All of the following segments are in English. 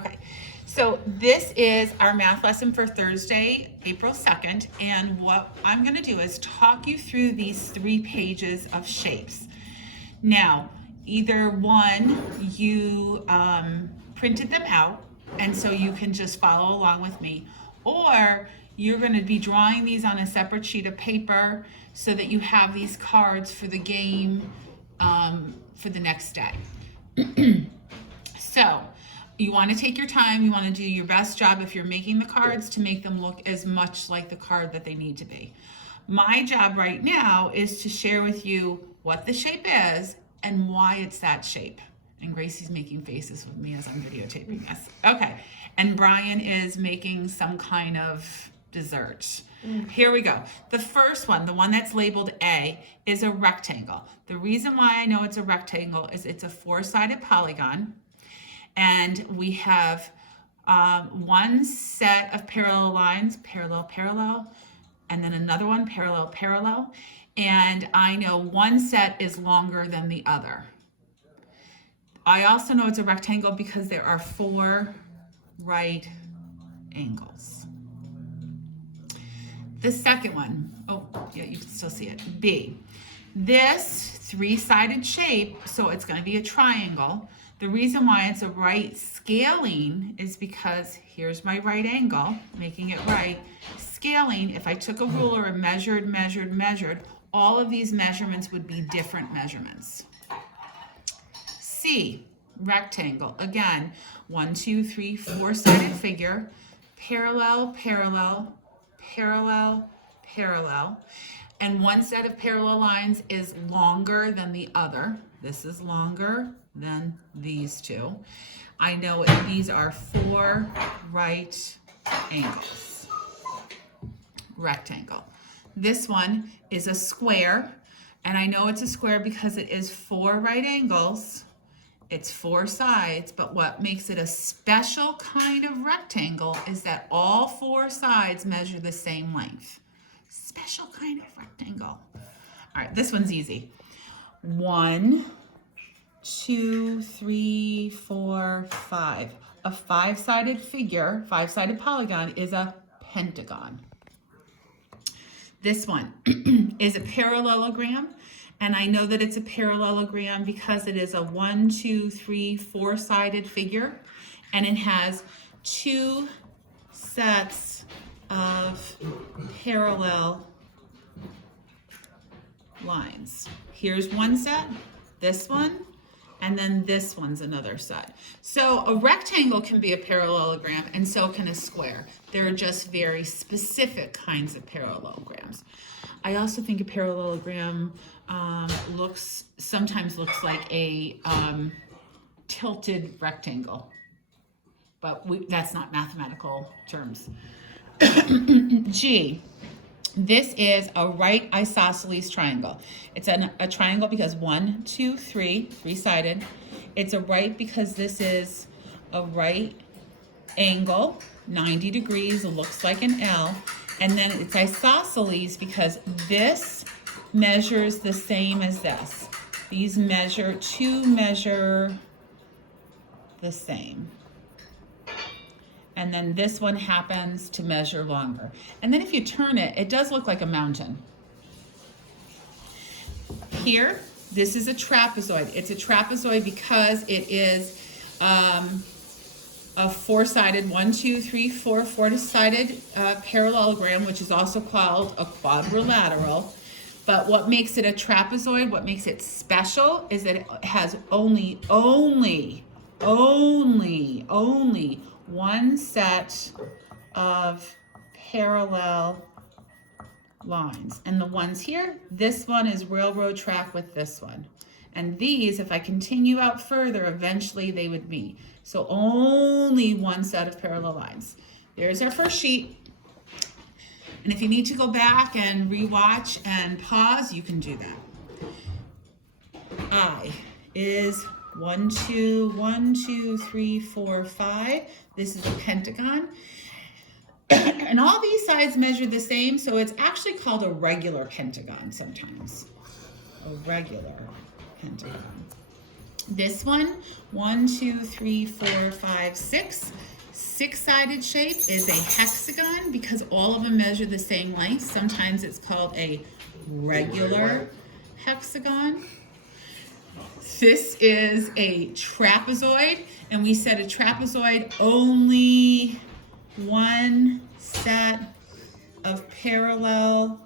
Okay, so this is our math lesson for Thursday, April 2nd, and what I'm gonna do is talk you through these 3 pages of shapes. Now, either one, you printed them out, and so you can just follow along with me, or you're gonna be drawing these on a separate sheet of paper so that you have these cards for the game for the next day. So, you want to take your time, you want to do your best job if you're making the cards to make them look as much like the card that they need to be. My job right now is to share with you what the shape is and why it's that shape. And Gracie's making faces with me as I'm videotaping this. Okay, and Brian is making some kind of dessert. Here we go. The first one, the one that's labeled A, is a rectangle. The reason why I know it's a rectangle is it's a 4-sided polygon. And we have one set of parallel lines, parallel, parallel, and then another one, parallel, parallel. And I know one set is longer than the other. I also know it's a rectangle because there are 4 right angles. The second one, oh yeah, you can still see it, B. This 3-sided shape, so it's going to be a triangle. The reason why it's a right scaling is because here's my right angle, making it right. Scaling, if I took a ruler and measured, all of these measurements would be different measurements. C, rectangle. Again, 1, 2, 3, 4-sided figure, parallel, parallel, parallel, parallel. And one set of parallel lines is longer than the other. This is longer than these two. I know these are 4 right angles. Rectangle. This one is a square, and I know it's a square because it is 4 right angles. It's 4 sides, but what makes it a special kind of rectangle is that all 4 sides measure the same length. Special kind of rectangle. All right, this one's easy. 1, 2, 3, 4, 5. A 5-sided figure, 5-sided polygon is a pentagon. This one is a parallelogram, and I know that it's a parallelogram because it is a 1, 2, 3, 4-sided figure, and it has 2 sets of parallel lines. Here's one set, this one, and then this one's another set. So a rectangle can be a parallelogram, and so can a square. They're just very specific kinds of parallelograms. I also think a parallelogram sometimes looks like a tilted rectangle, but that's not mathematical terms. G. This is a right isosceles triangle. It's a triangle because 1, 2, 3, 3-sided. It's a right because this is a right angle, 90 degrees, it looks like an L. And then it's isosceles because this measures the same as this. These measure the same. And then this one happens to measure longer. And then if you turn it, it does look like a mountain. Here, this is a trapezoid. It's a trapezoid because it is a 4-sided, 1, 2, 3, 4, 4-sided parallelogram, which is also called a quadrilateral. But what makes it a trapezoid, what makes it special, is that it has only one set of parallel lines. And the ones here, this one is railroad track with this one. And these, if I continue out further, eventually they would meet. So only one set of parallel lines. There's our first sheet. And if you need to go back and rewatch and pause, you can do that. I is 1, 2, 3, 4, 5. This is a pentagon. And all these sides measure the same, so it's actually called a regular pentagon sometimes. A regular pentagon. This one, 1, 2, 3, 4, 5, 6. Six-sided shape is a hexagon because all of them measure the same length. Sometimes it's called a regular hexagon. This is a trapezoid, and we said a trapezoid only one set of parallel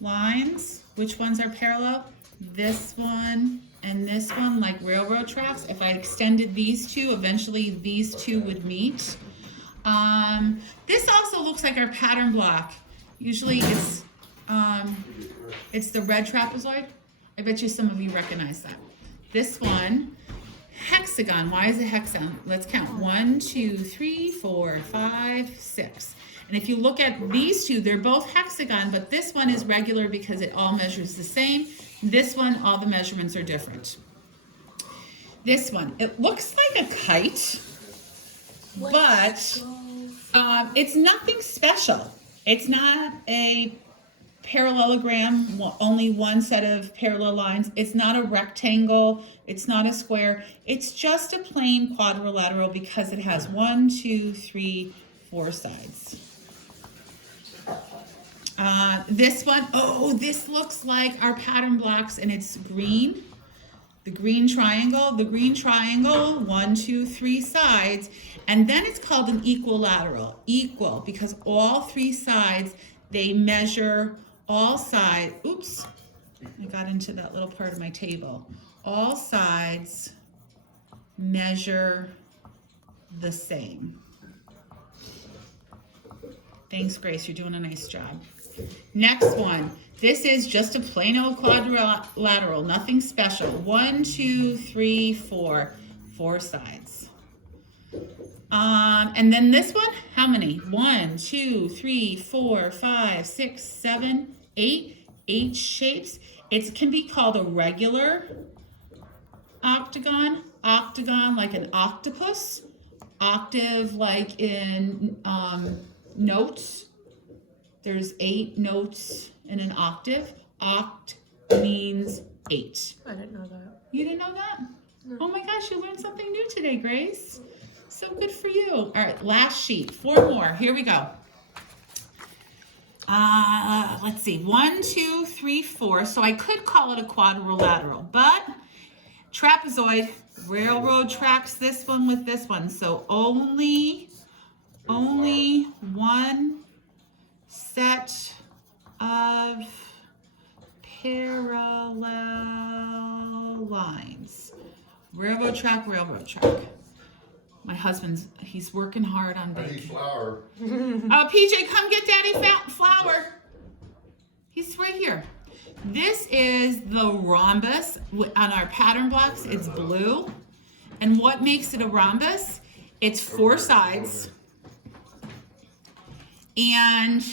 lines. Which ones are parallel? This one and this one, like railroad tracks. If I extended these two, eventually these two would meet. This also looks like our pattern block. Usually it's the red trapezoid. I bet you some of you recognize that. This one, hexagon. Why is it hexagon? Let's count. 1, 2, 3, 4, 5, 6. And if you look at these two, they're both hexagon, but this one is regular because it all measures the same. This one, all the measurements are different. This one, it looks like a kite, but it's nothing special. It's not a parallelogram, only one set of parallel lines. It's not a rectangle. It's not a square. It's just a plain quadrilateral because it has 1, 2, 3, 4 sides. This one, oh, this looks like our pattern blocks, and it's green. The green triangle, 1, 2, 3 sides, and then it's called an equilateral. Equal, because all 3 sides, they measure all sides. Oops, I got into that little part of my table. All sides measure the same. Thanks, Grace, you're doing a nice job. Next one, this is just a plain old quadrilateral, nothing special. 1, 2, 3, 4, 4 sides. And then this one, how many? 1, 2, 3, 4, 5, 6, 7, 8. 8 shapes. It can be called a regular octagon. Octagon like an octopus. Octave like in notes. There's 8 notes in an octave. Oct means 8. I didn't know that. You didn't know that? No. Oh my gosh, you learned something new today, Grace. So good for you. All right, last sheet. 4 more. Here we go. Let's see. 1, 2, 3, 4. So I could call it a quadrilateral, but trapezoid, railroad tracks this one with this one. So only one set of parallel lines. Railroad track, railroad track. My husband's, he's working hard on I need baking. flour. Oh, PJ, come get Daddy flour. He's right here. This is the rhombus. On our pattern blocks, it's blue. And what makes it a rhombus? It's 4 sides. And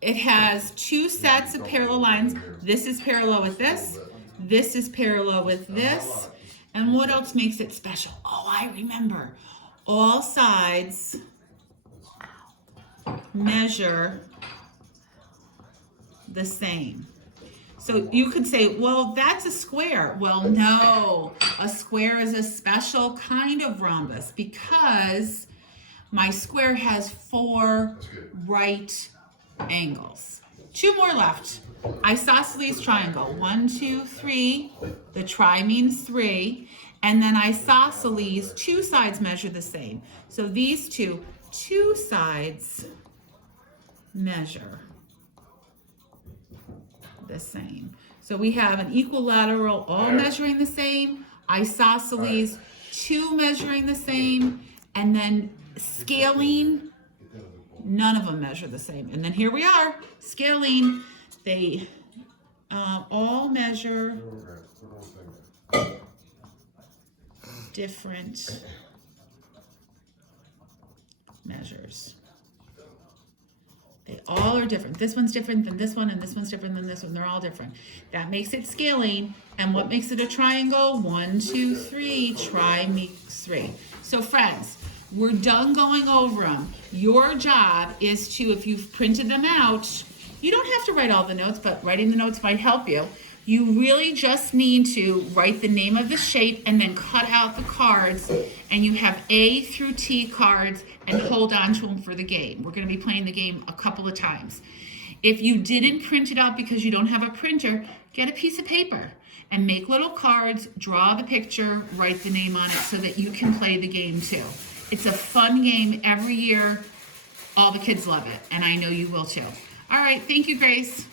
it has 2 sets of parallel lines. This is parallel with this. This is parallel with this. And what else makes it special? Oh, I remember. All sides measure the same. So you could say, well, that's a square. Well, no, a square is a special kind of rhombus because my square has 4 right angles. 2 more left. Isosceles triangle. 1, 2, 3. The tri means 3. And then isosceles, 2 sides measure the same. So these two sides measure the same. So we have an equilateral, all measuring the same, isosceles, 2 measuring the same, and then scaling, none of them measure the same. And then here we are, scaling, they all measure different measures. They all are different. This one's different than this one, and this one's different than this one. They're all different. That makes it scaling. And what makes it a triangle? 1, 2, 3. Tri makes 3. So friends, we're done going over them. Your job is to, if you've printed them out, you don't have to write all the notes, but writing the notes might help you. You really just need to write the name of the shape and then cut out the cards, and you have A through T cards, and hold on to them for the game. We're going to be playing the game a couple of times. If you didn't print it out because you don't have a printer, get a piece of paper and make little cards, draw the picture, write the name on it so that you can play the game too. It's a fun game every year. All the kids love it, and I know you will too. All right, thank you, Grace.